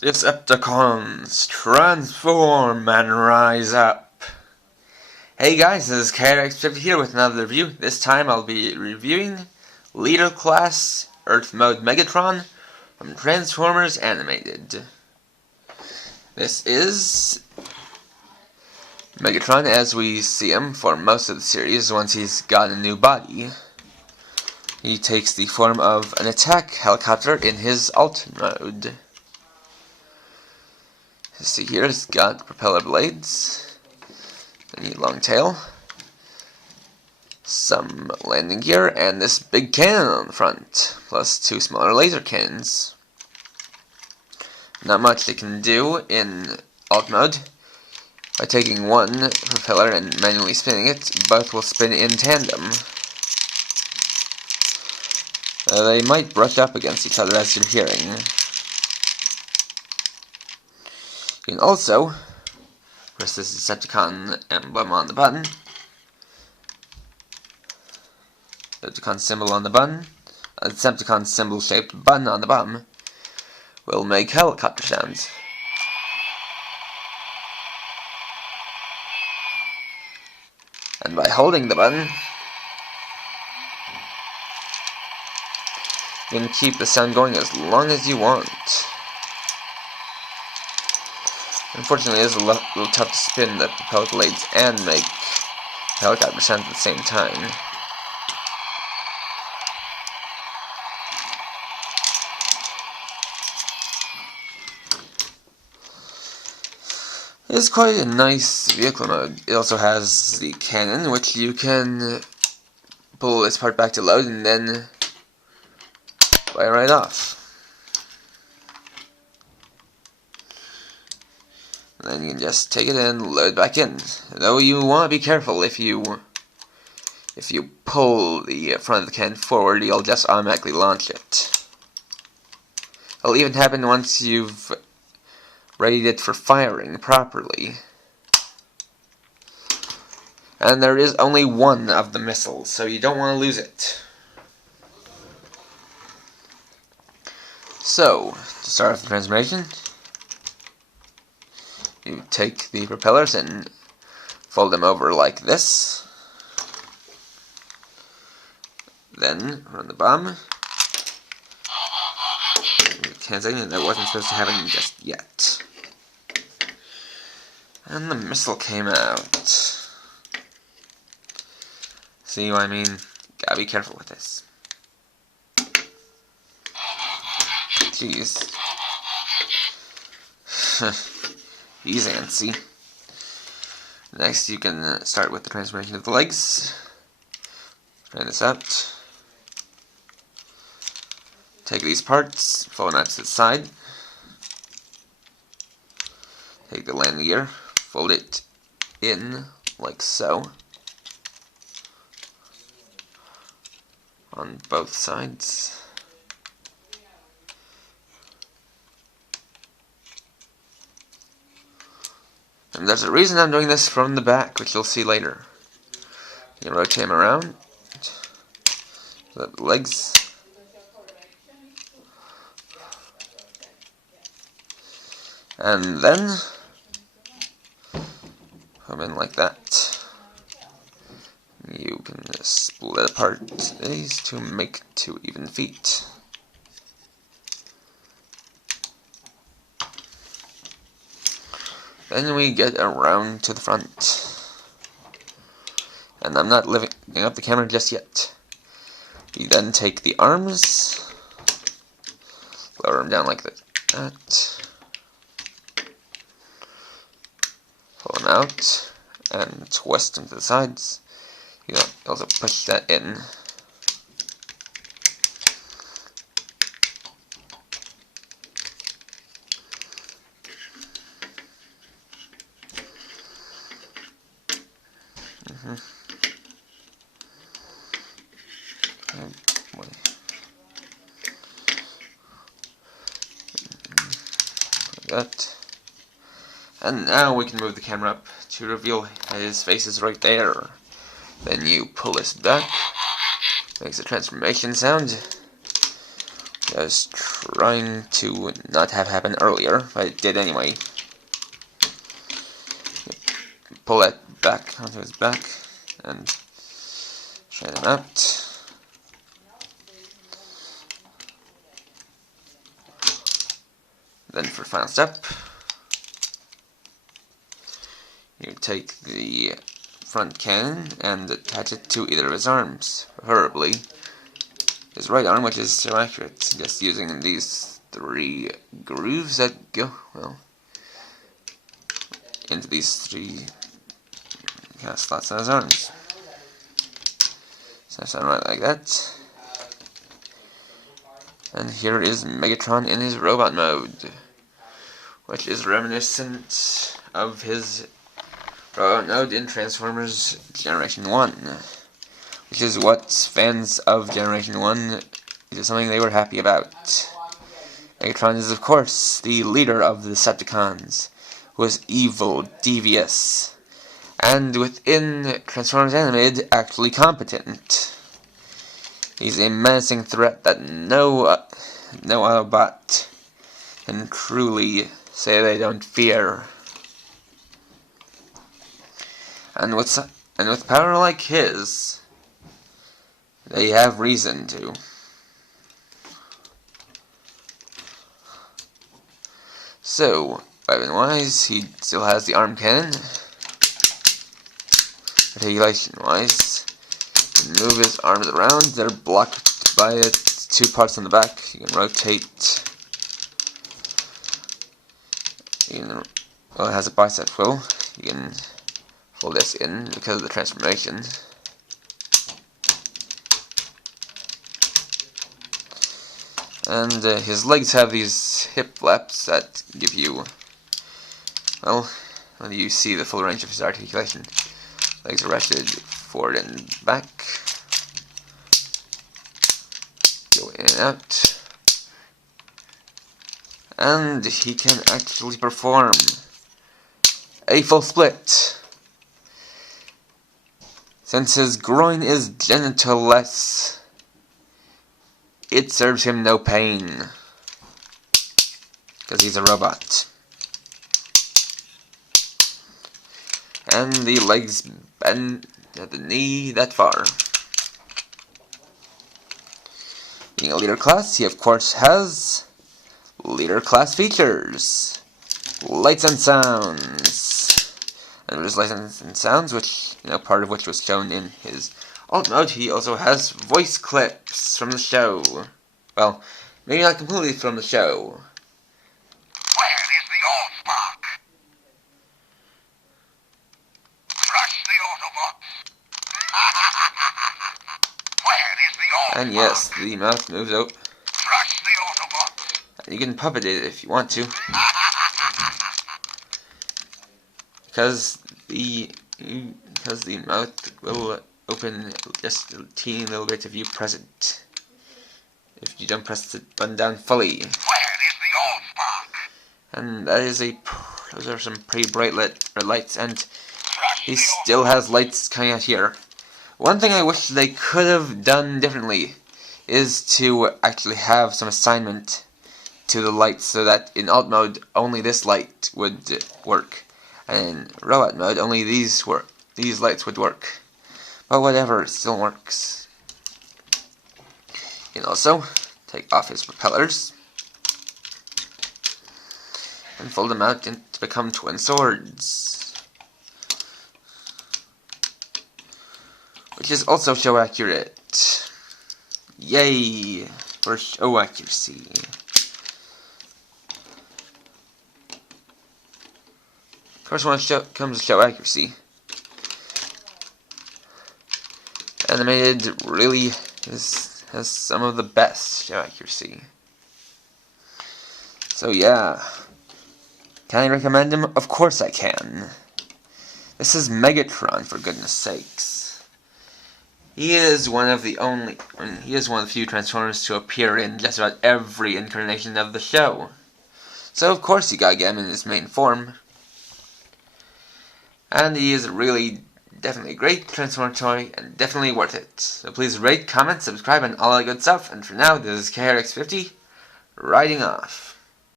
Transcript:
Decepticons, transform and rise up! Hey guys, this is KRX50 here with another review. This time I'll be reviewing Leader Class Earth Mode Megatron from Transformers Animated. This is Megatron as we see him for most of the series once he's got a new body. He takes the form of an attack helicopter in his alt mode. See here, it's got propeller blades, a neat long tail, some landing gear, and this big cannon on the front, plus two smaller laser cannons. Not much they can do in alt mode. By taking one propeller and manually spinning it, both will spin in tandem. They might brush up against each other as you're hearing. You can also press this Decepticon emblem on the button, Decepticon symbol on the button, a Decepticon symbol shaped button on the bottom will make helicopter sounds. And by holding the button, you can keep the sound going as long as you want. Unfortunately, it is a little tough to spin the propeller blades and make helicopter sounds at the same time. It is quite a nice vehicle mode. It also has the cannon, which you can pull this part back to load and then fire right off. And then you can just take it and load back in. Though you want to be careful, if you pull the front of the cannon forward, you'll just automatically launch it. It'll even happen once you've readied it for firing properly. And there is only one of the missiles, so you don't want to lose it. So, to start off the transformation, you take the propellers and fold them over like this. Then run the bomb. That wasn't supposed to happen just yet. And the missile came out. See what I mean? Gotta be careful with this. Jeez. He's antsy. Next, you can start with the transformation of the legs. Try this out. Take these parts, fold them out to the side. Take the landing gear, fold it in like so. On both sides. And there's a reason I'm doing this from the back, which you'll see later. You rotate him around. The legs. And then come in like that. You can split apart these to make two even feet. Then we get around to the front. And I'm not lifting up the camera just yet. We then take the arms, lower them down like that, pull them out, and twist them to the sides. You can also push that in. That. And now we can move the camera up to reveal his face is right there. Then you pull this back, makes a transformation sound. I was trying to not have happen earlier, but it did anyway. Pull that back onto his back and try them out. Then for the final step, you take the front cannon and attach it to either of his arms, preferably his right arm, which is so accurate, just using these 3 grooves that go, well, into these 3 slots on his arms. So sound right like that. And here is Megatron in his robot mode, which is reminiscent of his robot mode in Transformers Generation 1. Which is what fans of Generation 1, is something they were happy about. Megatron is, of course, the leader of the Decepticons, who is evil, devious, and within Transformers Animated, actually competent. He's a menacing threat that no Autobot can truly say they don't fear. And with power like his, they have reason to. So, weapon-wise, he still has the arm cannon. Articulation-wise, you can move his arms around. They're blocked by its 2 parts on the back. You can rotate. Well, it has a bicep quill. You can fold this in because of the transformation. And his legs have these hip flaps that give you, well, when you see the full range of his articulation. Legs are rested forward and back. Go in and out. And he can actually perform a full split. Since his groin is genitalless, it serves him no pain, because he's a robot. And the legs bend at the knee that far. Being a leader class, he of course has leader class features. Lights and sounds. And there's lights and sounds, which, part of which was shown in his alt mode. He also has voice clips from the show. Well, maybe not completely from the show. Where is the Allspark? Crush the Autobots! Where is the Allspark? And yes, the mouth moves out. Crush the Autobots! And you can puppet it if you want to. Because the mouth will open just a teeny little bit if you press it. If you don't press the button down fully. Where is the Allspark? And those are some pretty bright lights, and he still has lights coming out here. One thing I wish they could have done differently is to actually have some assignment to the lights, so that in alt mode only this light would work, and in robot mode only these lights would work. But whatever, it still works. You can also take off his propellers and fold them out to become twin swords, which is also show accurate. Yay for show accuracy. Of course, when it comes to show accuracy, Animated really has some of the best show accuracy. So yeah, can I recommend him? Of course I can. This is Megatron, for goodness sakes. He is one of the few Transformers to appear in just about every incarnation of the show. So of course you gotta get him in his main form. And he is really definitely a great Transformer toy, and definitely worth it. So please rate, comment, subscribe, and all that good stuff. And for now, this is KRX50, riding off.